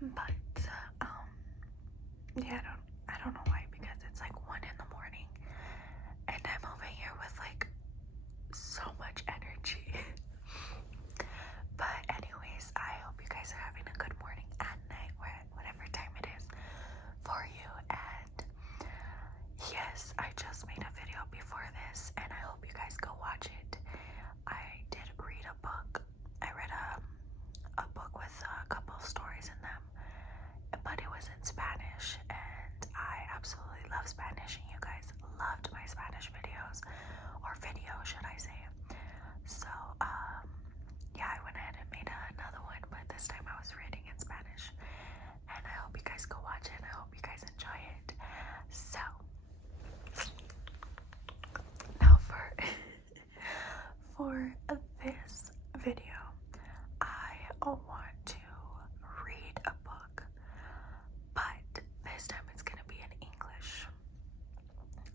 But yeah, I don't know why, because it's like 1 in the morning and I'm over here with like so much energy. But anyways, I hope you guys are having a good morning and night, whatever time it is for you. And yes, I just made a video before this and I hope you guys go watch it. I did read a book. I read a book with a couple of stories in them, but it was in Spanish, and I absolutely love Spanish, and you guys loved my Spanish videos, or video should I say. So yeah, I went ahead and made another one, but this time I was reading in Spanish, and I hope you guys go watch it. I hope you guys enjoy it. So now for this video, I want to read a book, but this time it's gonna be in English.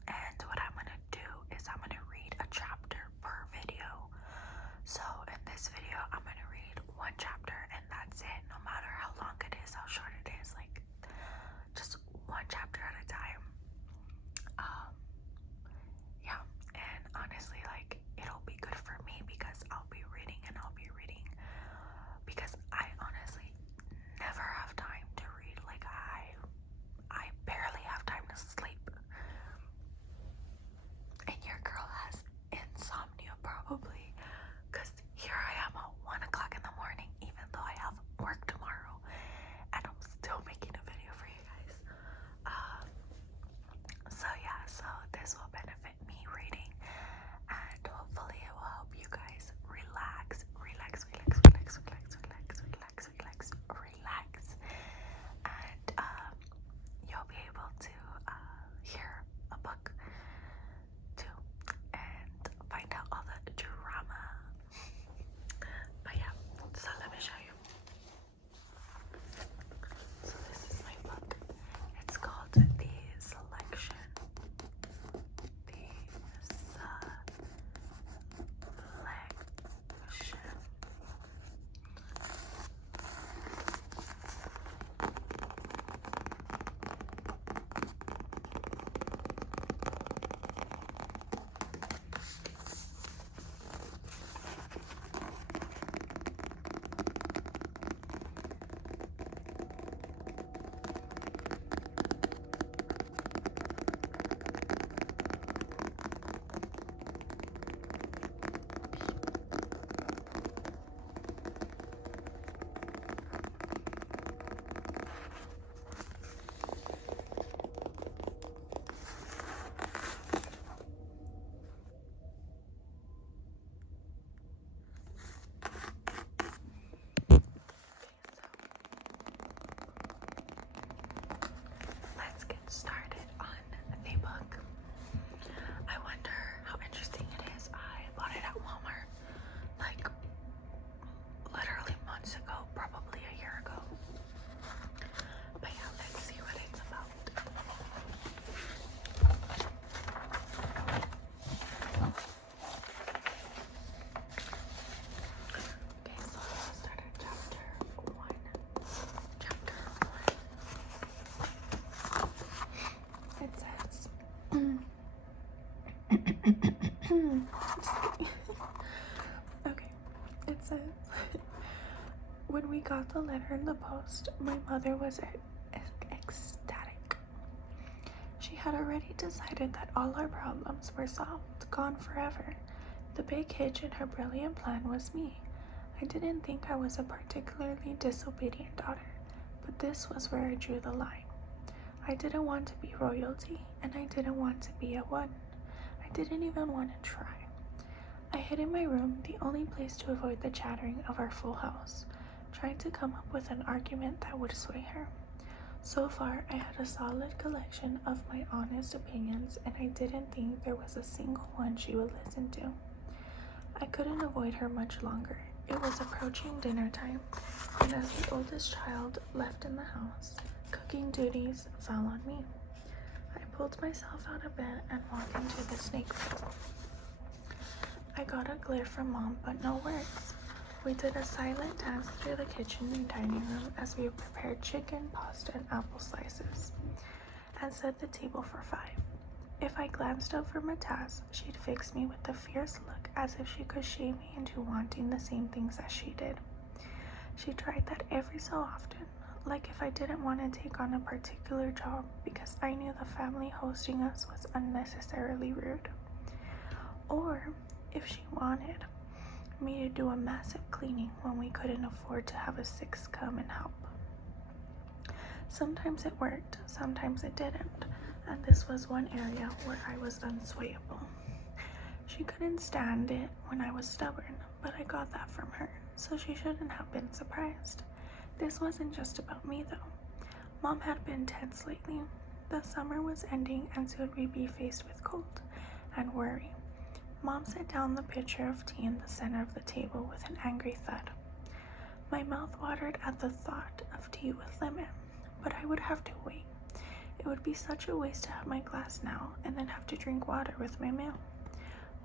And what I'm gonna do is I'm gonna read a chapter per video. So in this video, I'm gonna read one chapter and that's it, no matter how long it is, how short it is, like just one chapter at a time. Yeah, and honestly, like, it'll be good for me because I'll be reading because I honestly never have time to read. Like, I barely have time to sleep. And your girl has insomnia probably, because here I am at 1 o'clock in the morning, even though I have work tomorrow, and I'm still making a video for you guys. So yeah, so this will benefit me reading, and hopefully it will help you guys relax, and you'll be able to hear a book too and find out all the drama. But yeah, so let me show you. So this is my book. It's called The Selection. Let's get started on the book. I wonder how interesting it is. I bought it at Walmart like literally months ago, probably a year ago. But yeah, let's see what it's about. Okay, so let's start at chapter 1. It says, okay, it says, when we got the letter in the post, my mother was ecstatic. She had already decided that all our problems were solved, gone forever. The big hitch in her brilliant plan was me. I didn't think I was a particularly disobedient daughter, but this was where I drew the line. I didn't want to be royalty, and I didn't want to be a one. I didn't even want to try. I hid in my room, the only place to avoid the chattering of our full house, trying to come up with an argument that would sway her. So far, I had a solid collection of my honest opinions, and I didn't think there was a single one she would listen to. I couldn't avoid her much longer. It was approaching dinner time, and as the oldest child left in the house, cooking duties fell on me. I pulled myself out of bed and walked into the snake room. I got a glare from Mom, but no words. We did a silent dance through the kitchen and dining room as we prepared chicken, pasta, and apple slices, and set the table for 5. If I glanced over Mataz, she'd fix me with a fierce look as if she could shame me into wanting the same things as she did. She tried that every so often, like if I didn't want to take on a particular job because I knew the family hosting us was unnecessarily rude. Or if she wanted me to do a massive cleaning when we couldn't afford to have a 6th come and help. Sometimes it worked, sometimes it didn't, and this was one area where I was unswayable. She couldn't stand it when I was stubborn, but I got that from her, so she shouldn't have been surprised. This wasn't just about me though. Mom had been tense lately. The summer was ending and soon we'd be faced with cold and worry. Mom set down the pitcher of tea in the center of the table with an angry thud. My mouth watered at the thought of tea with lemon, but I would have to wait. It would be such a waste to have my glass now and then have to drink water with my meal.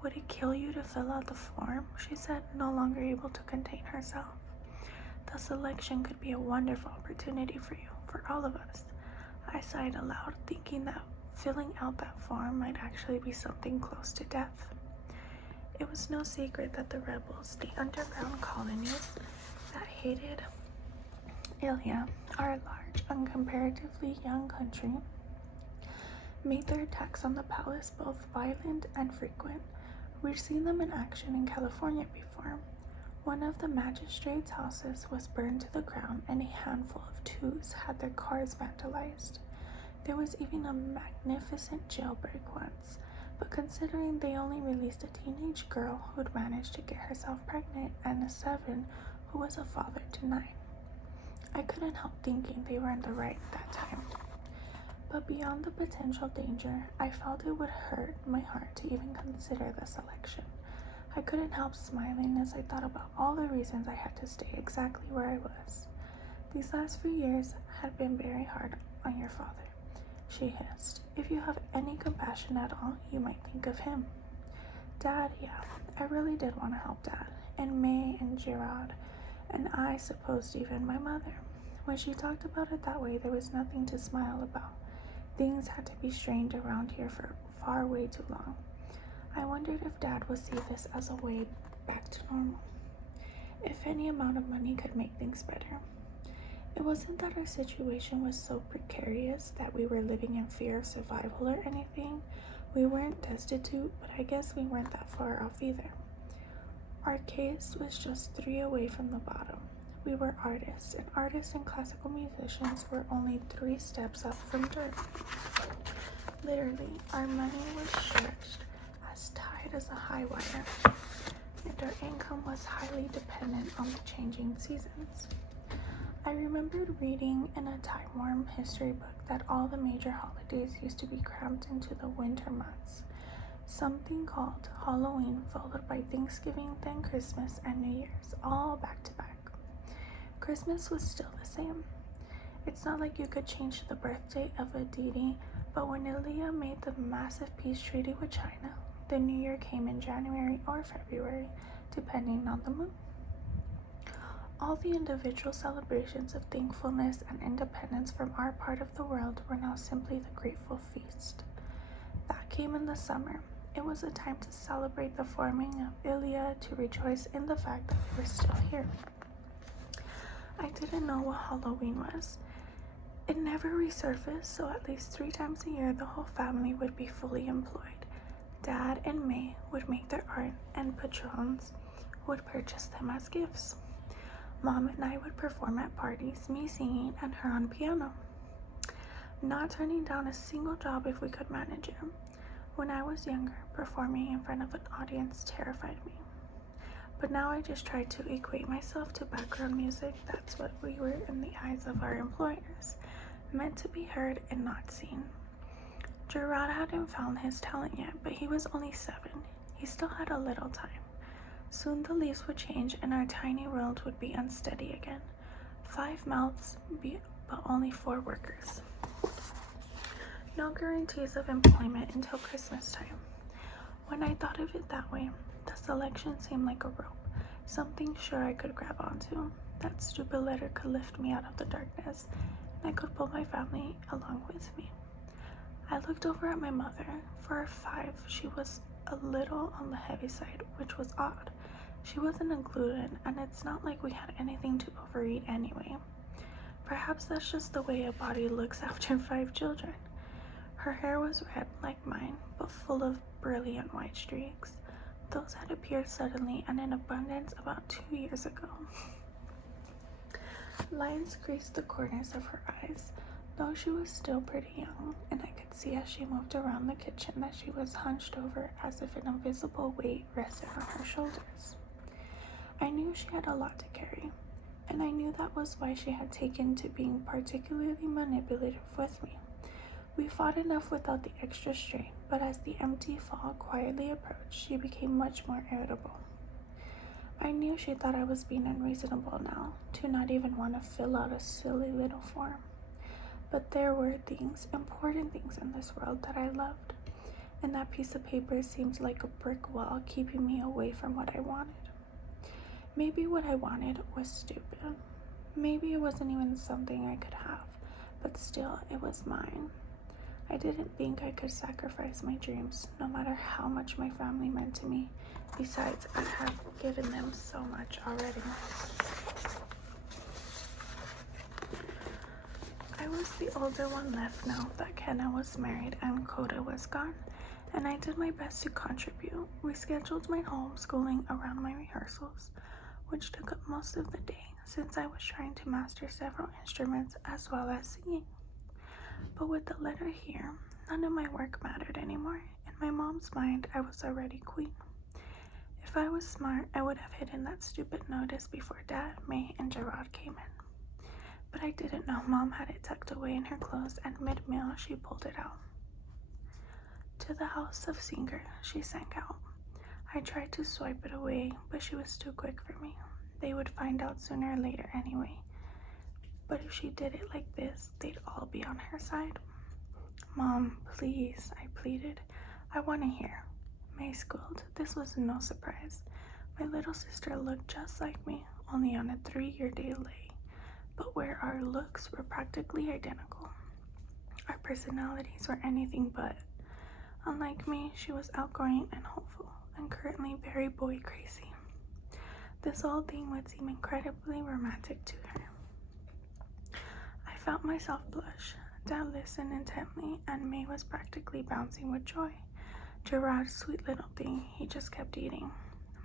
Would it kill you to fill out the form? She said, no longer able to contain herself. The selection could be a wonderful opportunity for you, for all of us. I sighed aloud, thinking that filling out that form might actually be something close to death. It was no secret that the rebels, the underground colonies that hated Ilya, our large and comparatively young country, made their attacks on the palace both violent and frequent. We'd seen them in action in California before. One of the magistrates' houses was burned to the ground and a handful of twos had their cars vandalized. There was even a magnificent jailbreak once, but considering they only released a teenage girl who'd managed to get herself pregnant and a 7 who was a father to 9, I couldn't help thinking they were in the right that time. But beyond the potential danger, I felt it would hurt my heart to even consider the selection. I couldn't help smiling as I thought about all the reasons I had to stay exactly where I was. These last few years had been very hard on your father, she hissed. If you have any compassion at all, you might think of him. Dad, yeah, I really did want to help Dad, and May and Gerard, and I supposed even my mother. When she talked about it that way, there was nothing to smile about. Things had to be strained around here for far way too long. I wondered if Dad would see this as a way back to normal. If any amount of money could make things better. It wasn't that our situation was so precarious that we were living in fear of survival or anything. We weren't destitute, but I guess we weren't that far off either. Our case was just 3 away from the bottom. We were artists, and artists and classical musicians were only 3 steps up from dirt. Literally, our money was stretched as tight as a high wire, and our income was highly dependent on the changing seasons. I remembered reading in a time-worn history book that all the major holidays used to be crammed into the winter months. Something called Halloween, followed by Thanksgiving, then Christmas and New Year's, all back to back. Christmas was still the same. It's not like you could change the birth date of a deity, but when Ilya made the massive peace treaty with China, the New Year came in January or February, depending on the moon. All the individual celebrations of thankfulness and independence from our part of the world were now simply the grateful feast. That came in the summer. It was a time to celebrate the forming of Ilya, to rejoice in the fact that we were still here. I didn't know what Halloween was. It never resurfaced, so at least 3 times a year the whole family would be fully employed. Dad and May would make their art, and patrons would purchase them as gifts. Mom and I would perform at parties, me singing and her on piano. Not turning down a single job if we could manage it. When I was younger, performing in front of an audience terrified me. But now I just try to equate myself to background music. That's what we were in the eyes of our employers, meant to be heard and not seen. Gerard hadn't found his talent yet, but he was only 7. He still had a little time. Soon the leaves would change and our tiny world would be unsteady again. 5 mouths, but only 4 workers. No guarantees of employment until Christmas time. When I thought of it that way, the selection seemed like a rope, Something sure I could grab onto. That stupid letter could lift me out of the darkness, and I could pull my family along with me. I looked over at my mother. For a 5, she was a little on the heavy side, which was odd. She wasn't a gluten, and it's not like we had anything to overeat anyway. Perhaps that's just the way a body looks after 5 children. Her hair was red like mine, but full of brilliant white streaks. Those had appeared suddenly and in abundance about 2 years ago. Lines creased the corners of her eyes, though she was still pretty young, and I could see as she moved around the kitchen that she was hunched over as if an invisible weight rested on her shoulders. I knew she had a lot to carry, and I knew that was why she had taken to being particularly manipulative with me. We fought enough without the extra strain, but as the empty fog quietly approached, she became much more irritable. I knew she thought I was being unreasonable now, to not even want to fill out a silly little form. But there were things, important things in this world that I loved, and that piece of paper seemed like a brick wall keeping me away from what I wanted. Maybe what I wanted was stupid. Maybe it wasn't even something I could have, but still, it was mine. I didn't think I could sacrifice my dreams, no matter how much my family meant to me. Besides, I have given them so much already. I was the older one left now that Kenna was married and Coda was gone, and I did my best to contribute. We scheduled my homeschooling around my rehearsals, which took up most of the day since I was trying to master several instruments as well as singing. But with the letter here, none of my work mattered anymore. In my mom's mind, I was already queen. If I was smart, I would have hidden that stupid notice before Dad, May, and Gerard came in. But I didn't know Mom had it tucked away in her clothes, and mid-meal she pulled it out. To the house of Singer, she sang out. I tried to swipe it away, but she was too quick for me. They would find out sooner or later anyway. But if she did it like this, they'd all be on her side. Mom, please, I pleaded. I want to hear. May squealed. This was no surprise. My little sister looked just like me, only on a 3-year delay, but where our looks were practically identical. Our personalities were anything but. Unlike me, she was outgoing and hopeful, and currently very boy crazy. This whole thing would seem incredibly romantic to her. I felt myself blush. Dad listened intently, and May was practically bouncing with joy. Gerard, sweet little thing, he just kept eating.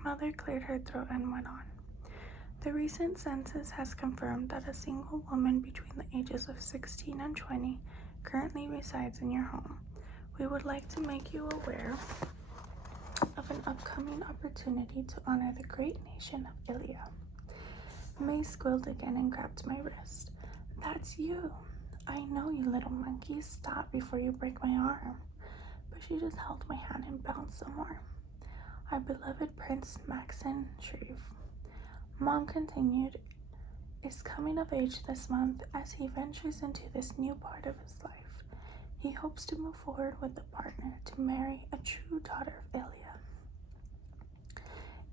Mother cleared her throat and went on. The recent census has confirmed that a single woman between the ages of 16 and 20 currently resides in your home. We would like to make you aware of an upcoming opportunity to honor the great nation of Ilia. May squealed again and grabbed my wrist. That's you. I know, you little monkey. Stop before you break my arm. But she just held my hand and bounced some more. Our beloved Prince Maxen Shreve, Mom continued, is coming of age this month as he ventures into this new part of his life. He hopes to move forward with a partner to marry a true daughter of Ilia.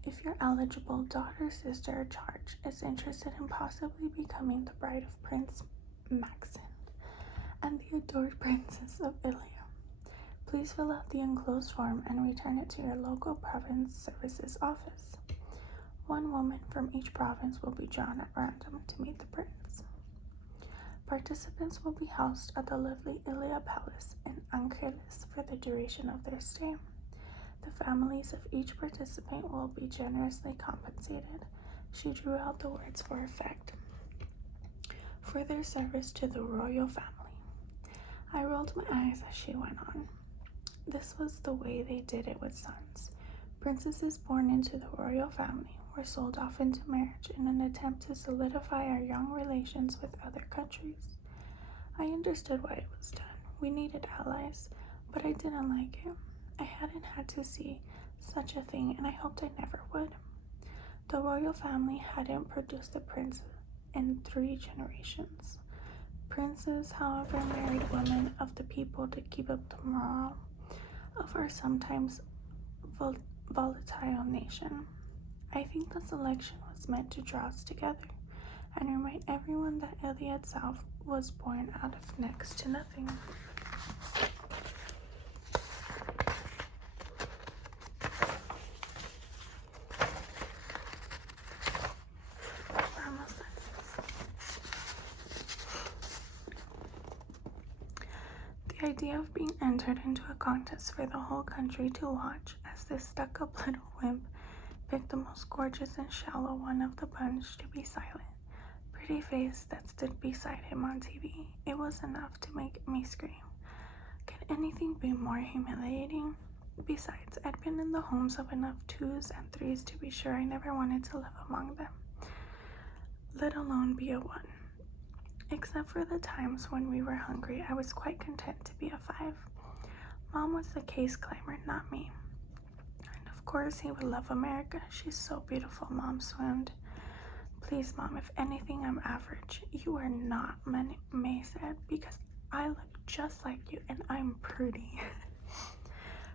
If your eligible daughter, sister, or charge is interested in possibly becoming the bride of Prince Maxen and the adored princess of Ilia, please fill out the enclosed form and return it to your local province services office. 1 woman from each province will be drawn at random to meet the prince. Participants will be housed at the lovely Ilia Palace in Angeles for the duration of their stay. The families of each participant will be generously compensated. She drew out the words for effect. For their service to the royal family. I rolled my eyes as she went on. This was the way they did it with sons. Princesses born into the royal family were sold off into marriage in an attempt to solidify our young relations with other countries. I understood why it was done. We needed allies, but I didn't like it. I hadn't had to see such a thing, and I hoped I never would. The royal family hadn't produced a prince in 3 generations. Princes, however, married women of the people to keep up the morale of our sometimes volatile nation. I think the selection was meant to draw us together and remind everyone that Ilya itself was born out of next to nothing. The idea of being entered into a contest for the whole country to watch as this stuck-up little wimp picked the most gorgeous and shallow one of the bunch to be silent, pretty face that stood beside him on TV. It was enough to make me scream. Could anything be more humiliating? Besides, I'd been in the homes of enough 2s and 3s to be sure I never wanted to live among them, let alone be a 1. Except for the times when we were hungry, I was quite content to be a 5. Mom was the case climber, not me. And of course he would love America. She's so beautiful, Mom swooned. Please, Mom, if anything, I'm average. You are not, May said, because I look just like you and I'm pretty.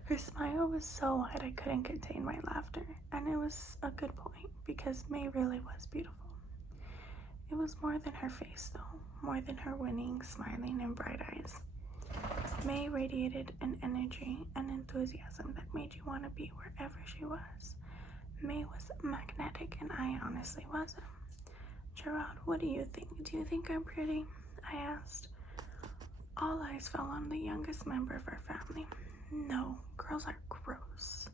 Her smile was so wide I couldn't contain my laughter, and it was a good point because May really was beautiful. It was more than her face, though, more than her winning, smiling, and bright eyes. May radiated an energy and enthusiasm that made you want to be wherever she was. May was magnetic, and I honestly wasn't. Gerard, what do you think? Do you think I'm pretty? I asked. All eyes fell on the youngest member of our family. No, girls are gross.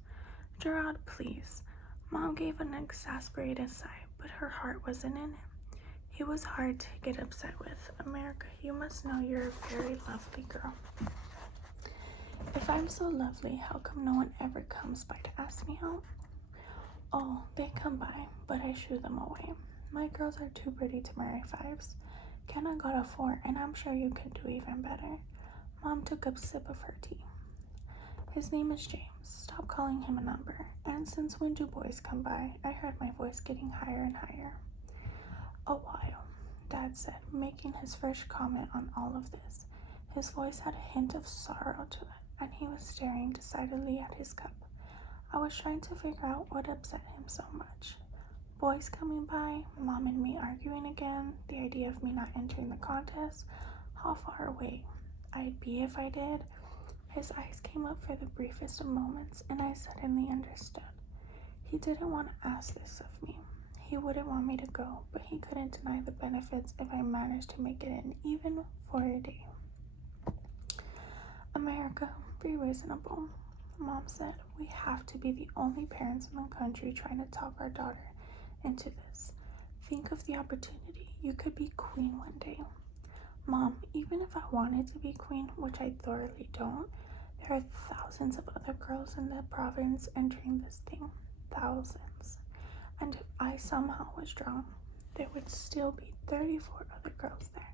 Gerard, please. Mom gave an exasperated sigh, but her heart wasn't in it. He was hard to get upset with. America, you must know you're a very lovely girl. If I'm so lovely, how come no one ever comes by to ask me out? Oh, they come by, but I shoo them away. My girls are too pretty to marry 5s. Kenna got a 4, and I'm sure you could do even better. Mom took a sip of her tea. His name is James. Stop calling him a number. And since when do boys come by? I heard my voice getting higher and higher. A while, Dad said, making his first comment on all of this. His voice had a hint of sorrow to it, and he was staring decidedly at his cup. I was trying to figure out what upset him so much. Boys coming by, Mom and me arguing again, the idea of me not entering the contest, how far away I'd be if I did. His eyes came up for the briefest of moments, and I suddenly understood. He didn't want to ask this of me. He wouldn't want me to go, but he couldn't deny the benefits if I managed to make it in, even for a day. America, be reasonable, Mom said. We have to be the only parents in the country trying to talk our daughter into this. Think of the opportunity. You could be queen one day. Mom, even if I wanted to be queen, which I thoroughly don't, there are thousands of other girls in the province entering this thing. Thousands. And if I somehow was drawn, there would still be 34 other girls there.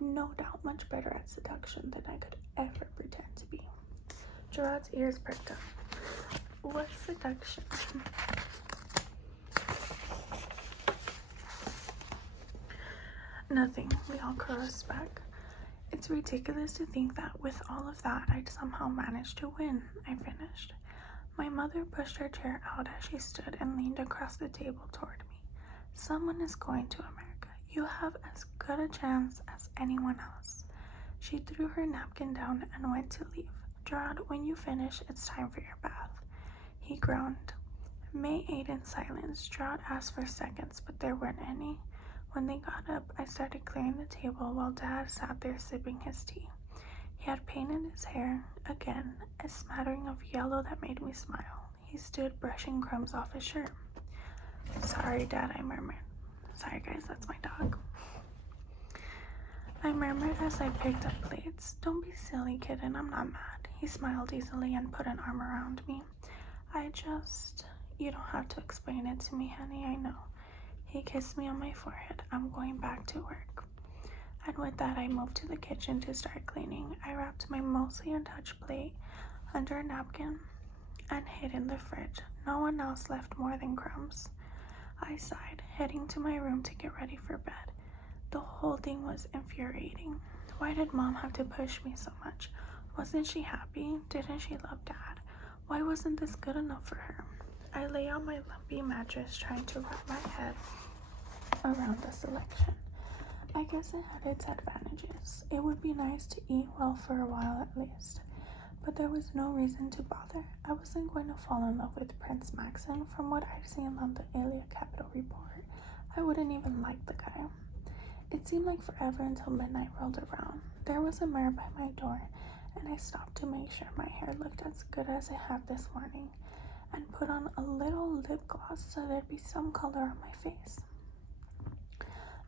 No doubt much better at seduction than I could ever pretend to be. Gerard's ears perked up. What's seduction? Nothing, we all chorused back. It's ridiculous to think that with all of that, I'd somehow managed to win, I finished. My mother pushed her chair out as she stood and leaned across the table toward me. Someone is going to America. You have as good a chance as anyone else. She threw her napkin down and went to leave. Gerard, when you finish, it's time for your bath. He groaned. May ate in silence. Gerard asked for seconds, but there weren't any. When they got up, I started clearing the table while Dad sat there sipping his tea. He had paint in his hair, again, a smattering of yellow that made me smile. He stood brushing crumbs off his shirt. Sorry, Dad, I murmured. Sorry, guys, that's my dog. I murmured as I picked up plates. Don't be silly, kitten, I'm not mad. He smiled easily and put an arm around me. You don't have to explain it to me, honey, I know. He kissed me on my forehead. I'm going back to work. And with that, I moved to the kitchen to start cleaning. I wrapped my mostly untouched plate under a napkin and hid in the fridge. No one else left more than crumbs. I sighed, heading to my room to get ready for bed. The whole thing was infuriating. Why did Mom have to push me so much? Wasn't she happy? Didn't she love Dad? Why wasn't this good enough for her? I lay on my lumpy mattress trying to wrap my head around the selection. I guess it had its advantages. It would be nice to eat well for a while at least. But there was no reason to bother. I wasn't going to fall in love with Prince Maxon. From what I'd seen on the Alia Capital report, I wouldn't even like the guy. It seemed like forever until midnight rolled around. There was a mirror by my door, and I stopped to make sure my hair looked as good as it had this morning, and put on a little lip gloss so there'd be some color on my face.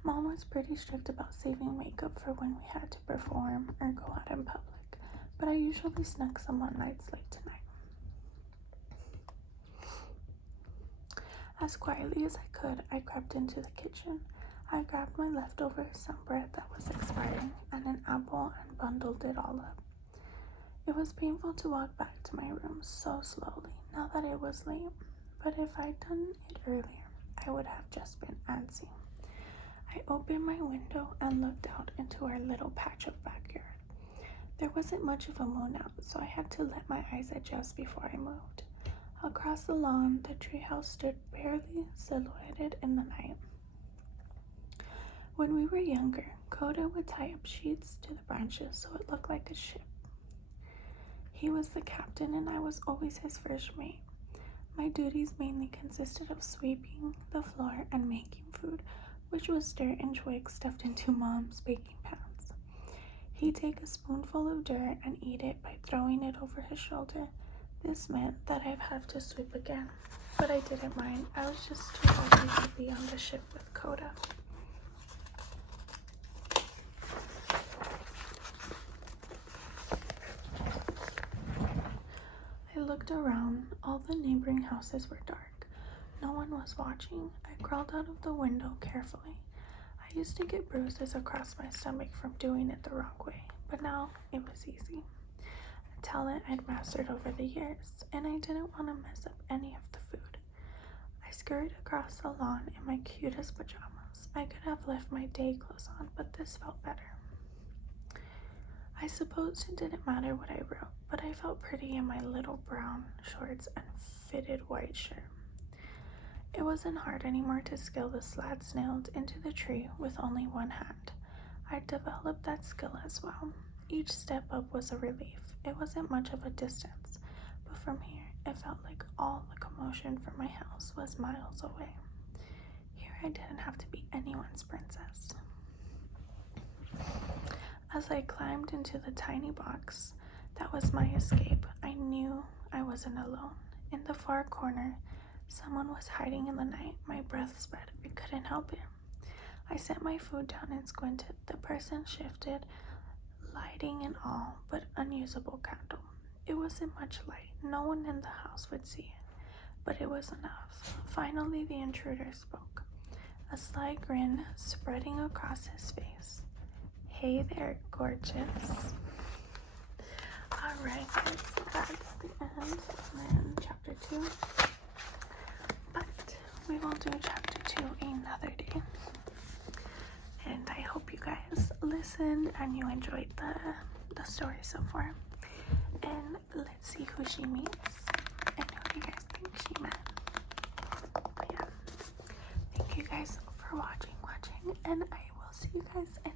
Mom was pretty strict about saving makeup for when we had to perform or go out in public, but I usually snuck some on nights like tonight. As quietly as I could, I crept into the kitchen. I grabbed my leftovers, some bread that was expiring, and an apple, and bundled it all up. It was painful to walk back to my room so slowly, now that it was late, but if I'd done it earlier, I would have just been antsy. I opened my window and looked out into our little patch of backyard. There wasn't much of a moon out, so I had to let my eyes adjust before I moved. Across the lawn, the treehouse stood barely silhouetted in the night. When we were younger, Coda would tie up sheets to the branches so it looked like a ship. He was the captain and I was always his first mate. My duties mainly consisted of sweeping the floor and making food, which was dirt and twigs stuffed into Mom's baking pans. He'd take a spoonful of dirt and eat it by throwing it over his shoulder. This meant that I'd have to sweep again, but I didn't mind. I was just too happy to be on the ship with Coda. I looked around. All the neighboring houses were dark. No one was watching. I crawled out of the window carefully. I used to get bruises across my stomach from doing it the wrong way, but now it was easy. A talent I'd mastered over the years, and I didn't want to mess up any of the food. I scurried across the lawn in my cutest pajamas. I could have left my day clothes on, but this felt better. I suppose it didn't matter what I wrote, but I felt pretty in my little brown shorts and fitted white shirt. It wasn't hard anymore to scale the slats nailed into the tree with only one hand. I developed that skill as well. Each step up was a relief. It wasn't much of a distance, but from here it felt like all the commotion for my house was miles away. Here I didn't have to be anyone's princess. As I climbed into the tiny box that was my escape, I knew I wasn't alone. In the far corner, someone was hiding in the night. My breath sped. I couldn't help it. I set my food down and squinted. The person shifted, lighting an all but unusable candle. It wasn't much light. No one in the house would see it, but it was enough. Finally, the intruder spoke, a sly grin spreading across his face. Hey there, gorgeous. Alright, guys, that's the end of chapter 2. But we will do chapter 2 another day. And I hope you guys listened and you enjoyed the story so far. And let's see who she meets and who you guys think she met. But yeah, thank you guys for watching, and I will see you guys in